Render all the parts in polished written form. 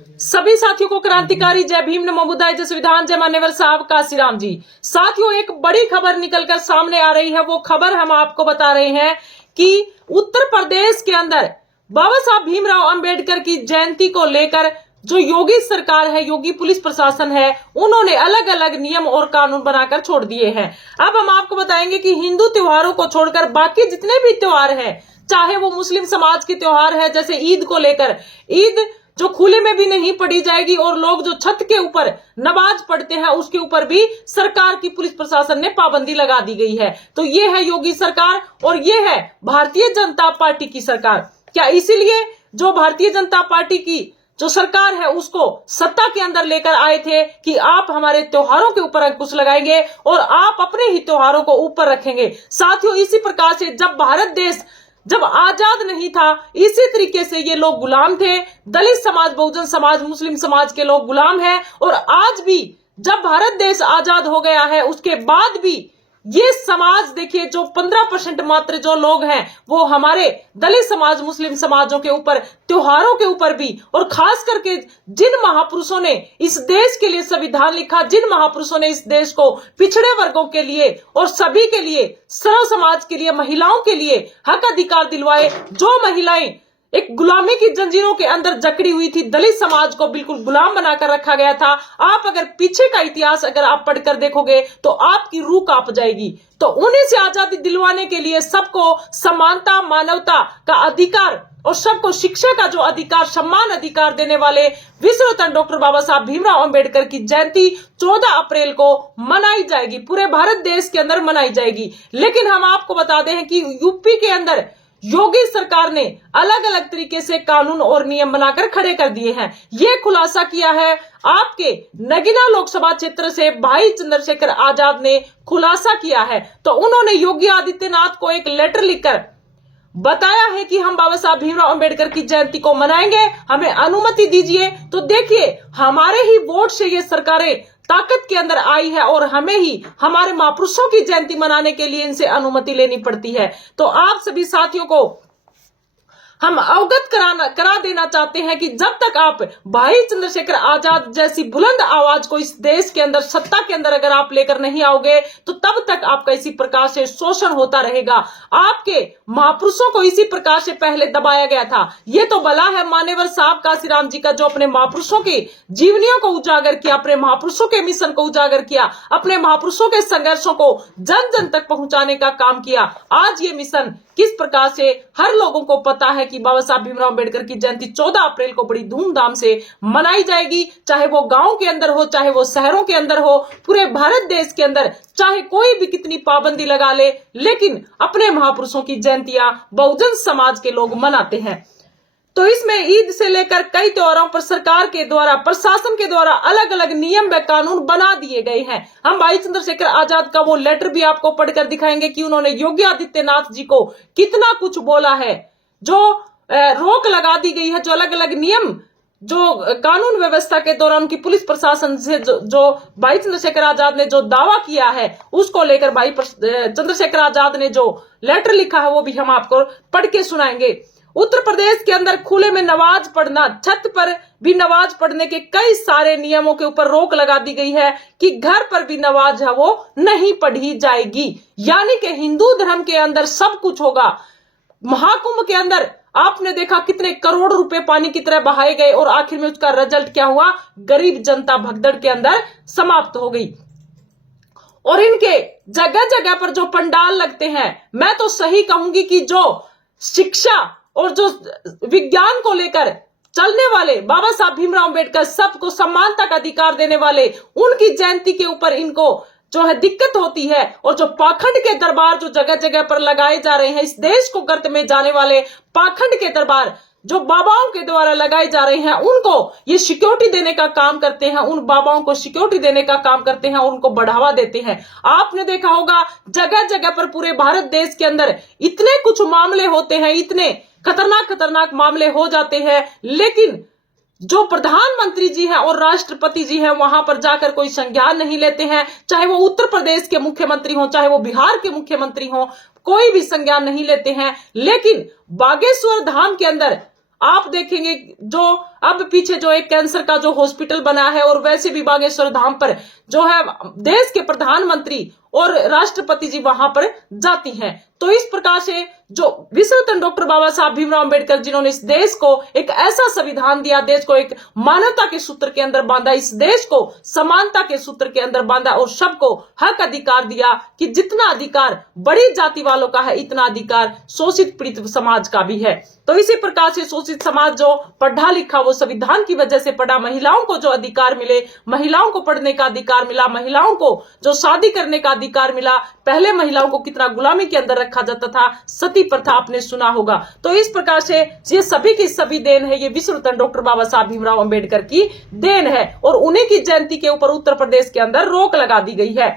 सभी साथियों को क्रांतिकारी जय भीम, नमो बुद्धाय, जय संविधान, जय मान्यवर साहब काशीराम जी। साथियों, एक बड़ी खबर निकलकर सामने आ रही है। वो खबर हम आपको बता रहे हैं कि उत्तर प्रदेश के अंदर बाबा साहब भीमराव अंबेडकर की जयंती को लेकर जो योगी सरकार है, योगी पुलिस प्रशासन है, उन्होंने अलग अलग नियम और कानून बनाकर छोड़ दिए हैं। अब हम आपको बताएंगे कि हिंदू त्योहारों को छोड़कर बाकी जितने भी त्योहार हैं, चाहे वो मुस्लिम समाज के त्योहार है, जैसे ईद को लेकर, ईद जो खुले में भी नहीं पढ़ी जाएगी और लोग जो छत के ऊपर नमाज पढ़ते हैं उसके ऊपर भी सरकार की पुलिस प्रशासन ने पाबंदी लगा दी गई है। तो ये है योगी सरकार और ये है भारतीय जनता पार्टी की सरकार। क्या इसीलिए जो भारतीय जनता पार्टी की जो सरकार है उसको सत्ता के अंदर लेकर आए थे कि आप हमारे त्योहारों के ऊपर अंकुश लगाएंगे और आप अपने ही त्योहारों को ऊपर रखेंगे। साथियों, इसी प्रकार से जब भारत देश जब आजाद नहीं था, इसी तरीके से ये लोग गुलाम थे। दलित समाज, बहुजन समाज, मुस्लिम समाज के लोग गुलाम हैं। और आज भी जब भारत देश आजाद हो गया है, उसके बाद भी ये समाज देखिए, जो 15% मात्र जो लोग हैं वो हमारे दलित समाज, मुस्लिम समाजों के ऊपर, त्योहारों के ऊपर भी, और खास करके जिन महापुरुषों ने इस देश के लिए संविधान लिखा, जिन महापुरुषों ने इस देश को पिछड़े वर्गों के लिए और सभी के लिए, सर्व समाज के लिए, महिलाओं के लिए हक अधिकार दिलवाए, जो महिलाएं एक गुलामी की जंजीरों के अंदर जकड़ी हुई थी, दलित समाज को बिल्कुल गुलाम बनाकर रखा गया था। आप अगर पीछे का इतिहास अगर आप पढ़कर देखोगे तो आपकी रूह कांप जाएगी। तो उन्हीं से आजादी दिलवाने के लिए सबको समानता, मानवता का अधिकार और सबको शिक्षा का जो अधिकार, सम्मान अधिकार देने वाले विश्व रत्न डॉक्टर बाबा साहब भीमराव अंबेडकर की जयंती 14 अप्रैल को मनाई जाएगी, पूरे भारत देश के अंदर मनाई जाएगी। लेकिन हम आपको बता दें कि यूपी के अंदर योगी सरकार ने अलग अलग तरीके से कानून और नियम बनाकर खड़े कर दिए हैं। ये खुलासा किया है आपके नगीना लोकसभा क्षेत्र से भाई चंद्रशेखर आजाद ने खुलासा किया है। तो उन्होंने योगी आदित्यनाथ को एक लेटर लिखकर बताया है कि हम बाबा साहब भीमराव अंबेडकर की जयंती को मनाएंगे, हमें अनुमति दीजिए। तो देखिए, हमारे ही वोट से ये सरकारें ताकत के अंदर आई है और हमें ही हमारे महापुरुषों की जयंती मनाने के लिए इनसे अनुमति लेनी पड़ती है। तो आप सभी साथियों को हम अवगत करा देना चाहते हैं कि जब तक आप भाई चंद्रशेखर आजाद जैसी बुलंद आवाज को इस देश के अंदर, सत्ता के अंदर अगर आप लेकर नहीं आओगे, तो तब तक आपका इसी प्रकार से शोषण होता रहेगा। आपके महापुरुषों को इसी प्रकार से पहले दबाया गया था। ये तो भला है मान्यवर साहब काशीराम जी का, जो अपने महापुरुषों की जीवनियों को उजागर किया, अपने महापुरुषों के मिशन को उजागर किया, अपने महापुरुषों के संघर्षों को जन जन तक पहुंचाने का काम किया। आज ये मिशन किस प्रकार से हर लोगों को पता है कि बाबा साहब भीमराव अंबेडकर की जयंती 14 अप्रैल को बड़ी धूमधाम से मनाई जाएगी। चाहे वो गांव के अंदर हो, चाहे वो शहरों के अंदर हो, पूरे भारत देश के अंदर चाहे कोई भी कितनी पाबंदी लगा ले, लेकिन अपने महापुरुषों की जयंतियां बहुजन समाज के लोग मनाते हैं। तो इसमें ईद से लेकर कई त्योहारों पर सरकार के द्वारा, प्रशासन के द्वारा अलग अलग नियम व कानून बना दिए गए हैं। हम भाई चंद्रशेखर आजाद का वो लेटर भी आपको पढ़कर दिखाएंगे कि उन्होंने योगी आदित्यनाथ जी को कितना कुछ बोला है। जो रोक लगा दी गई है, जो अलग अलग नियम, जो कानून व्यवस्था के दौरान की पुलिस प्रशासन से जो भाई चंद्रशेखर आजाद ने जो दावा किया है, उसको लेकर भाई चंद्रशेखर आजाद ने जो लेटर लिखा है वो भी हम आपको पढ़ के सुनाएंगे। उत्तर प्रदेश के अंदर खुले में नमाज पढ़ना, छत पर भी नमाज पढ़ने के कई सारे नियमों के ऊपर रोक लगा दी गई है कि घर पर भी नमाज है वो नहीं पढ़ी जाएगी। यानी कि हिंदू धर्म के अंदर सब कुछ होगा। महाकुंभ के अंदर आपने देखा कितने करोड़ रुपए पानी की तरह बहाए गए और आखिर में उसका रिजल्ट क्या हुआ? गरीब जनता भगदड़ के अंदर समाप्त हो गई। और इनके जगह जगह पर जो पंडाल लगते हैं, मैं तो सही कहूंगी कि जो शिक्षा और जो विज्ञान को लेकर चलने वाले बाबा साहब भीमराव अंबेडकर, सबको समानता का अधिकार देने वाले, उनकी जयंती के ऊपर इनको जो है दिक्कत होती है। और जो पाखंड के दरबार जो जगह जगह पर लगाए जा रहे हैं, इस देश को गर्त में जाने वाले पाखंड के दरबार जो बाबाओं के द्वारा लगाए जा रहे हैं, उनको ये सिक्योरिटी देने का काम करते हैं, उन बाबाओं को सिक्योरिटी देने का काम करते हैं, उनको बढ़ावा देते हैं। आपने देखा होगा जगह जगह पर पूरे भारत देश के अंदर इतने कुछ मामले होते हैं, इतने खतरनाक खतरनाक मामले हो जाते हैं, लेकिन जो प्रधानमंत्री जी हैं और राष्ट्रपति जी हैं वहां पर जाकर कोई संज्ञान नहीं लेते हैं। चाहे वो उत्तर प्रदेश के मुख्यमंत्री हो, चाहे वो बिहार के मुख्यमंत्री हो, कोई भी संज्ञान नहीं लेते हैं। लेकिन बागेश्वर धाम के अंदर आप देखेंगे जो अब पीछे जो एक कैंसर का जो हॉस्पिटल बना है, और वैसे भी बागेश्वर धाम पर जो है देश के प्रधानमंत्री और राष्ट्रपति जी वहां पर जाती हैं। तो इस प्रकार से जो विश्व डॉक्टर बाबा साहब भीमराव अंबेडकर जिन्होंने इस देश को एक ऐसा संविधान दिया, देश को एक मानवता के सूत्र के अंदर बांधा, इस देश को समानता के सूत्र के अंदर बांधा और सबको हक अधिकार दिया कि जितना अधिकार बड़ी जाति वालों का है इतना अधिकार शोषित पीड़ित समाज का भी है। तो इसी प्रकार से शोषित समाज जो पढ़ा लिखा वो संविधान की वजह से पढ़ा, महिलाओं को जो अधिकार मिले, महिलाओं को पढ़ने का अधिकार मिला, महिलाओं को जो शादी करने का अधिकार मिला। पहले महिलाओं को कितना गुलामी के अंदर रखा जाता था, सती प्रथा आपने सुना होगा। तो इस प्रकार से ये सभी की सभी देन है, ये विश्व रत्न डॉक्टर बाबा साहब भीमराव अंबेडकर की देन है, और उन्हीं की जयंती के ऊपर उत्तर प्रदेश के अंदर रोक लगा दी गई है।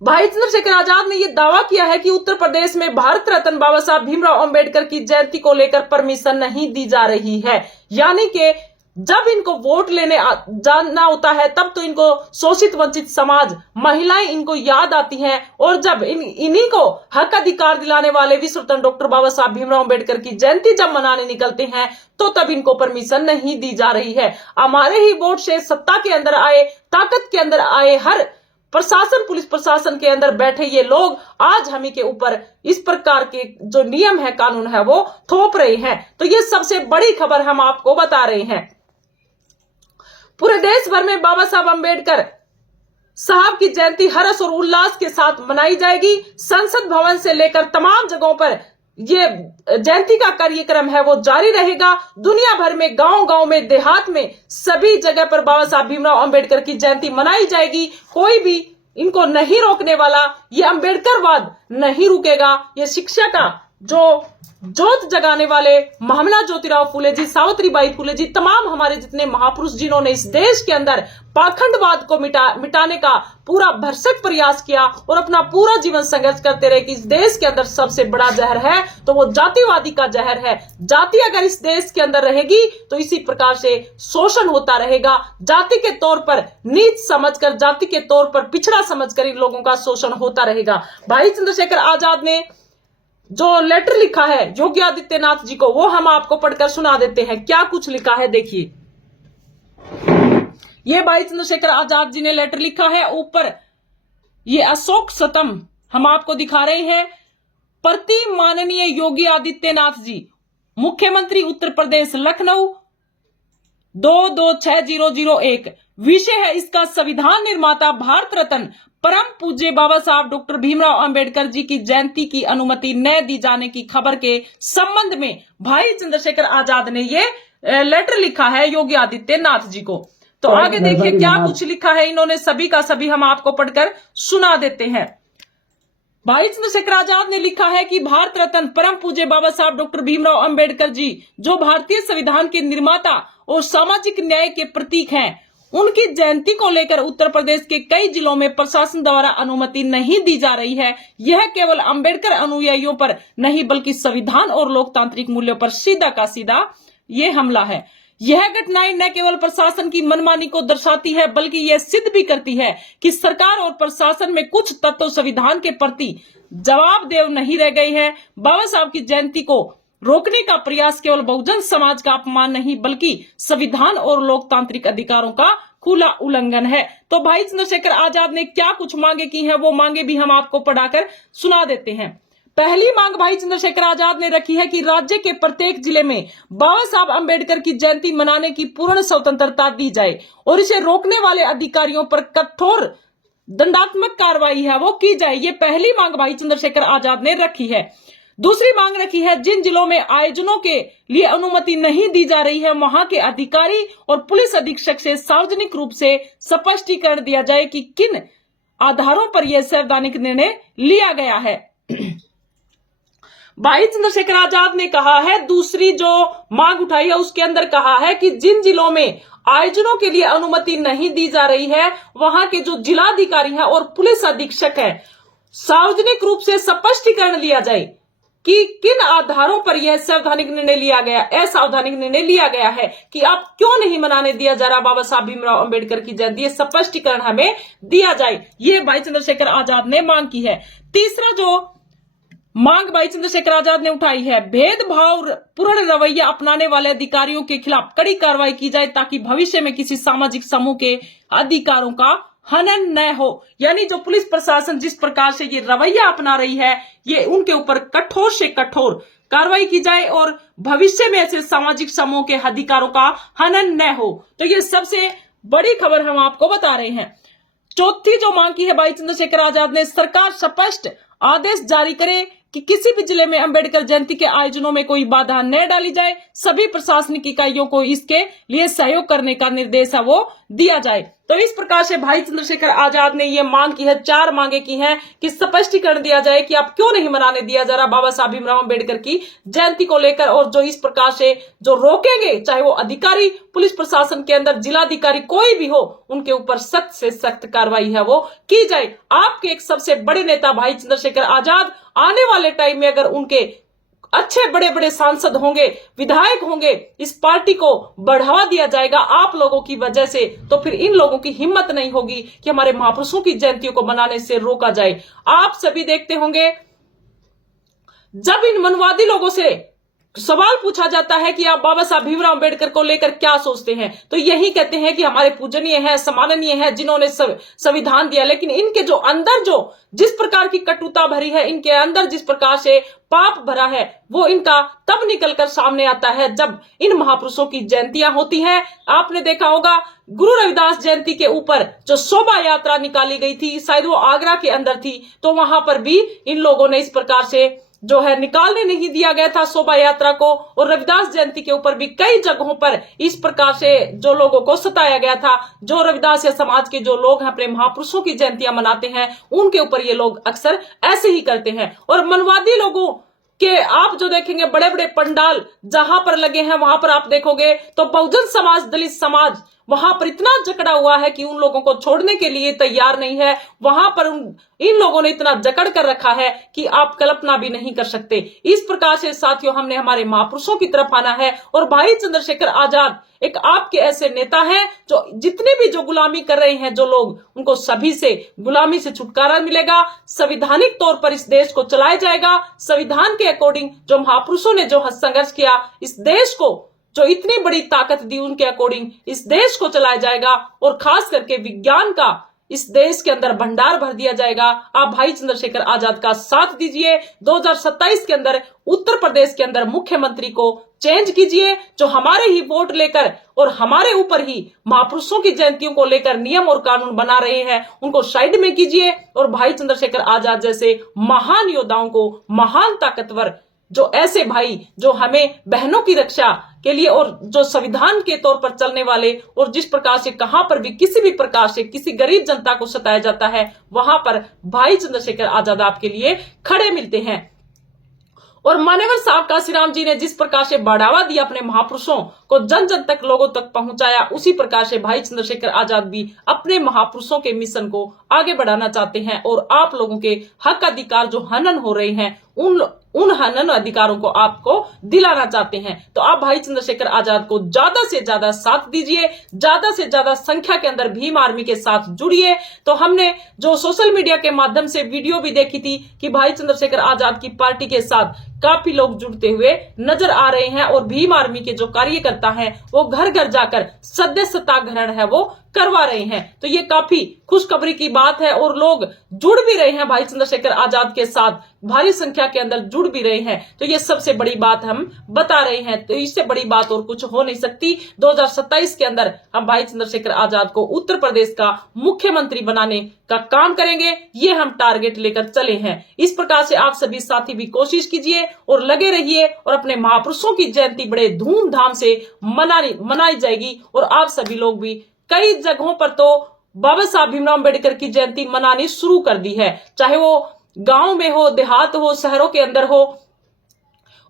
भाई चंद्रशेखर आजाद ने यह दावा किया है कि उत्तर प्रदेश में भारत रत्न बाबा साहब भीमराव अंबेडकर की जयंती को लेकर परमिशन नहीं दी जा रही है, यानी कि जब इनको वोट लेने जाना होता है तब तो इनको शोषित वंचित समाज, महिलाएं इनको याद आती हैं, और जब इन्हीं को हक अधिकार दिलाने वाले विश्व रत्न डॉक्टर बाबा साहब भीमराव अंबेडकर की जयंती जब मनाने निकलते हैं तो तब इनको परमिशन नहीं दी जा रही है। हमारे ही वोट से सत्ता के अंदर आए, ताकत के अंदर आए, हर प्रशासन पुलिस प्रशासन के अंदर बैठे ये लोग आज हमी के ऊपर इस प्रकार के जो नियम है, कानून है, वो थोप रहे हैं। तो ये सबसे बड़ी खबर हम आपको बता रहे हैं। पूरे देश भर में बाबा साहब अंबेडकर साहब की जयंती हर्ष और उल्लास के साथ मनाई जाएगी। संसद भवन से लेकर तमाम जगहों पर ये जयंती का कार्यक्रम है वो जारी रहेगा। दुनिया भर में, गांव-गांव में, देहात में, सभी जगह पर बाबा साहब भीमराव अंबेडकर की जयंती मनाई जाएगी। कोई भी इनको नहीं रोकने वाला, ये अंबेडकरवाद नहीं रुकेगा। ये शिक्षा का जो जोत जगाने वाले महामना ज्योतिराव फूले जी, सावित्रीबाई फूले जी, तमाम हमारे जितने महापुरुष जिन्होंने इस देश के अंदर पाखंडवाद को मिटाने का पूरा भरसक प्रयास किया और अपना पूरा जीवन संघर्ष करते रहे कि इस देश के अंदर सबसे बड़ा जहर है तो वो जातिवादी का जहर है। जाति अगर इस देश के अंदर रहेगी तो इसी प्रकार से शोषण होता रहेगा। जाति के तौर पर नीच समझकर, जाति के तौर पर पिछड़ा समझकर इन लोगों का शोषण होता रहेगा। भाई चंद्रशेखर आजाद ने जो लेटर लिखा है योगी आदित्यनाथ जी को, वो हम आपको पढ़कर सुना देते हैं। क्या कुछ लिखा है देखिए। ये भाई चंद्रशेखर आजाद जी ने लेटर लिखा है। ऊपर ये अशोक स्तंभ हम आपको दिखा रहे हैं। प्रति माननीय योगी आदित्यनाथ जी, मुख्यमंत्री उत्तर प्रदेश, लखनऊ 226001। विषय है इसका संविधान निर्माता भारत रत्न परम पूज्य बाबा साहब डॉक्टर भीमराव अंबेडकर जी की जयंती की अनुमति न दी जाने की खबर के संबंध में भाई चंद्रशेखर आजाद ने ये लेटर लिखा है योगी आदित्यनाथ जी को। तो आगे देखिए क्या कुछ लिखा है इन्होंने, सभी का सभी हम आपको पढ़कर सुना देते हैं। भाई चंद्रशेखर आजाद ने लिखा है कि भारत रत्न परम पूज्य बाबा साहब डॉक्टर भीमराव अंबेडकर जी जो भारतीय संविधान के निर्माता और सामाजिक न्याय के प्रतीक हैं, उनकी जयंती को लेकर उत्तर प्रदेश के कई जिलों में प्रशासन द्वारा अनुमति नहीं दी जा रही है। यह केवल अंबेडकर अनुयायियों पर नहीं बल्कि संविधान और लोकतांत्रिक मूल्यों पर सीधा का सीधा ये हमला है। यह घटनाएं न केवल प्रशासन की मनमानी को दर्शाती है बल्कि यह सिद्ध भी करती है कि सरकार और प्रशासन में कुछ तत्व संविधान के प्रति जवाबदेह नहीं रह गए हैं। बाबा साहब की जयंती को रोकने का प्रयास केवल बहुजन समाज का अपमान नहीं बल्कि संविधान और लोकतांत्रिक अधिकारों का खुला उल्लंघन है। तो भाई चंद्रशेखर आजाद ने क्या कुछ मांगे की हैं, वो मांगे भी हम आपको पढ़ाकर सुना देते हैं। पहली मांग भाई चंद्रशेखर आजाद ने रखी है कि राज्य के प्रत्येक जिले में बाबा साहब अंबेडकर की जयंती मनाने की पूर्ण स्वतंत्रता दी जाए और इसे रोकने वाले अधिकारियों पर कठोर दंडात्मक कार्रवाई है वो की जाए। ये पहली मांग भाई चंद्रशेखर आजाद ने रखी है। दूसरी मांग रखी है जिन जिलों में आयोजनों के लिए अनुमति नहीं दी जा रही है वहां के अधिकारी और पुलिस अधीक्षक से सार्वजनिक रूप से स्पष्टीकरण दिया जाए कि किन आधारों पर यह संवैधानिक निर्णय लिया गया है। भाई चंद्रशेखर आजाद ने कहा है, दूसरी जो मांग उठाई है उसके अंदर कहा है कि जिन जिलों में आयोजनों के लिए अनुमति नहीं दी जा रही है वहां के जो जिलाधिकारी हैं और पुलिस अधीक्षक हैं सार्वजनिक रूप से स्पष्टीकरण लिया जाए कि किन आधारों पर यह संवैधानिक निर्णय लिया गया, असावधानिक निर्णय लिया गया है कि आप क्यों नहीं मनाने दिया जा रहा बाबा साहब भीमराव अंबेडकर की जयंती, ये स्पष्टीकरण हमें दिया जाए। ये भाई चंद्रशेखर आजाद ने मांग की है। तीसरा जो मांग भाई चंद्रशेखर आजाद ने उठाई है। भेदभाव पूर्ण रवैया अपनाने वाले अधिकारियों के खिलाफ कड़ी कार्रवाई की जाए ताकि भविष्य में किसी सामाजिक समूह के अधिकारों का हनन न हो। यानी जो पुलिस प्रशासन जिस प्रकार से ये रवैया अपना रही है, ये उनके ऊपर कठोर से कठोर कार्रवाई की जाए और भविष्य में ऐसे सामाजिक समूह के अधिकारों का हनन न हो। तो ये सबसे बड़ी खबर हम आपको बता रहे हैं। चौथी जो मांग की है भाई चंद्रशेखर आजाद ने, सरकार स्पष्ट आदेश जारी करे कि किसी भी जिले में अंबेडकर जयंती के आयोजनों में कोई बाधा न डाली जाए। सभी प्रशासनिक इकाइयों को इसके लिए सहयोग करने का निर्देश है वो दिया जाए। तो इस प्रकार से भाई चंद्रशेखर आजाद ने ये मांग की है, 4 मांगे की हैं कि स्पष्टीकरण दिया जाए कि आप क्यों नहीं मनाने दिया जा रहा बाबा साहब भीमराव अंबेडकर की जयंती को लेकर, और जो इस प्रकार से जो रोकेंगे, चाहे वो अधिकारी पुलिस प्रशासन के अंदर जिलाधिकारी कोई भी हो, उनके ऊपर सख्त से सख्त कार्रवाई है वो की जाए। आपके एक सबसे बड़े नेता भाई चंद्रशेखर आजाद आने वाले टाइम में अगर उनके अच्छे बड़े बड़े सांसद होंगे, विधायक होंगे, इस पार्टी को बढ़ावा दिया जाएगा आप लोगों की वजह से, तो फिर इन लोगों की हिम्मत नहीं होगी कि हमारे महापुरुषों की जयंतियों को मनाने से रोका जाए। आप सभी देखते होंगे जब इन मनवादी लोगों से सवाल पूछा जाता है कि आप बाबा साहब भीमराव अंबेडकर को लेकर क्या सोचते हैं, तो यही कहते हैं कि हमारे पूजनीय है, सम्माननीय है, जिन्होंने संविधान दिया। लेकिन इनके जो अंदर जो जिस प्रकार की कटुता भरी है, इनके अंदर जिस प्रकार से पाप भरा है, वो इनका तब निकलकर सामने आता है जब इन महापुरुषों की जयंतियां होती हैं। आपने देखा होगा गुरु रविदास जयंती के ऊपर जो शोभा यात्रा निकाली गई थी, शायद वो आगरा के अंदर थी, तो वहां पर भी इन लोगों ने इस प्रकार से जो है निकालने नहीं दिया गया था शोभा यात्रा को। और रविदास जयंती के ऊपर भी कई जगहों पर इस प्रकार से जो लोगों को सताया गया था, जो रविदास या समाज के जो लोग हैं अपने महापुरुषों की जयंतियां मनाते हैं, उनके ऊपर ये लोग अक्सर ऐसे ही करते हैं। और मनवादी लोगों के आप जो देखेंगे बड़े बड़े पंडाल जहां पर लगे हैं, वहां पर आप देखोगे तो बहुजन समाज, दलित समाज वहां पर इतना जकड़ा हुआ है कि उन लोगों को छोड़ने के लिए तैयार नहीं है। वहां पर इन लोगों ने इतना जकड़ कर रखा है कि आप कल्पना भी नहीं कर सकते। इस प्रकार से साथियों, हमने हमारे महापुरुषों की तरफ आना है। और भाई चंद्रशेखर आजाद एक आपके ऐसे नेता हैं जो जितने भी जो गुलामी कर रहे हैं जो लोग, उनको सभी से गुलामी से छुटकारा मिलेगा। संवैधानिक तौर पर इस देश को चलाया जाएगा, संविधान के अकॉर्डिंग जो महापुरुषों ने जो संघर्ष किया, इस देश को जो इतनी बड़ी ताकत दी, उनके अकॉर्डिंग इस देश को चलाया जाएगा। और खास करके विज्ञान का इस देश के अंदर भंडार भर दिया जाएगा। आप भाई चंद्रशेखर आजाद का साथ दीजिए। 2027 के अंदर उत्तर प्रदेश के अंदर मुख्यमंत्री को चेंज कीजिए, जो हमारे ही वोट लेकर और हमारे ऊपर ही महापुरुषों की जयंतियों को लेकर नियम और कानून बना रहे हैं, उनको साइड में कीजिए। और भाई चंद्रशेखर आजाद जैसे महान योद्धाओं को, महान ताकतवर जो ऐसे भाई जो हमें बहनों की रक्षा के लिए और जो संविधान के तौर पर चलने वाले, और जिस प्रकार से कहां पर भी किसी भी प्रकार से किसी गरीब जनता को सताया जाता है, वहां पर भाई चंद्रशेखर आजाद आपके लिए खड़े मिलते हैं। और मान्यवर साहब काशीराम जी ने जिस प्रकार से बढ़ावा दिया, अपने महापुरुषों को जन जन तक लोगों तक पहुंचाया, उसी प्रकार से भाई चंद्रशेखर आजाद भी अपने महापुरुषों के मिशन को आगे बढ़ाना चाहते हैं। और आप लोगों के हक अधिकार जो हनन हो रहे हैं, उन हनन अधिकारों को आपको दिलाना चाहते हैं। तो आप भाई चंद्रशेखर आजाद को ज्यादा से ज्यादा साथ दीजिए, ज्यादा से ज्यादा संख्या के अंदर भीम आर्मी के साथ जुड़िए। तो हमने जो सोशल मीडिया के माध्यम से वीडियो भी देखी थी कि भाई चंद्रशेखर आजाद की पार्टी के साथ काफी लोग जुड़ते हुए नजर आ रहे हैं। और भीम आर्मी के जो कार्यकर्ता हैं वो घर घर जाकर सदस्यता ग्रहण है वो करवा रहे हैं। तो ये काफी खुशखबरी की बात है। और लोग जुड़ भी रहे हैं भाई चंद्रशेखर आजाद के साथ, भारी संख्या के अंदर जुड़ भी रहे हैं। तो ये सबसे बड़ी बात हम बता रहे हैं। तो इससे बड़ी बात और कुछ हो नहीं सकती। 2027 के अंदर हम भाई चंद्रशेखर आजाद को उत्तर प्रदेश का मुख्यमंत्री बनाने का काम करेंगे, ये हम टारगेट लेकर चले हैं। इस प्रकार से आप सभी साथी भी कोशिश कीजिए और लगे रहिए। और अपने महापुरुषों की जयंती बड़े धूमधाम से मनाई जाएगी। और आप सभी लोग भी कई जगहों पर तो बाबा साहब भीमराव अंबेडकर की जयंती मनानी शुरू कर दी है, चाहे वो गांव में हो, देहात हो, शहरों के अंदर हो।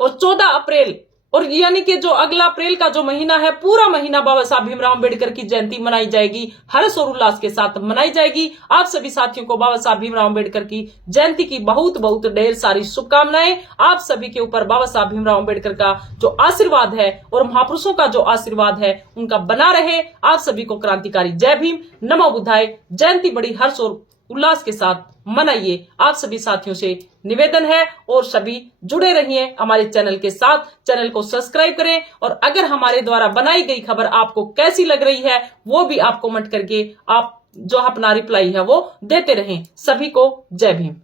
और 14 अप्रैल और यानी कि जो अगला अप्रैल का जो महीना है, पूरा महीना बाबा साहब भीमराव अंबेडकर की जयंती मनाई जाएगी, हर्ष और उल्लास के साथ मनाई जाएगी। आप सभी साथियों को बाबा साहब भीमराव अंबेडकर की जयंती की बहुत बहुत ढेर सारी शुभकामनाएं। आप सभी के ऊपर बाबा साहब भीमराव अंबेडकर का जो आशीर्वाद है और महापुरुषों का जो आशीर्वाद है उनका बना रहे। आप सभी को क्रांतिकारी जय भीम, नमो बुद्धाय। जयंती बड़ी हर्ष और उल्लास के साथ मनाइए। आप सभी साथियों से निवेदन है और सभी जुड़े रहिए हमारे चैनल के साथ। चैनल को सब्सक्राइब करें और अगर हमारे द्वारा बनाई गई खबर आपको कैसी लग रही है वो भी आप कमेंट करके आप जो अपना रिप्लाई है वो देते रहें। सभी को जय भीम।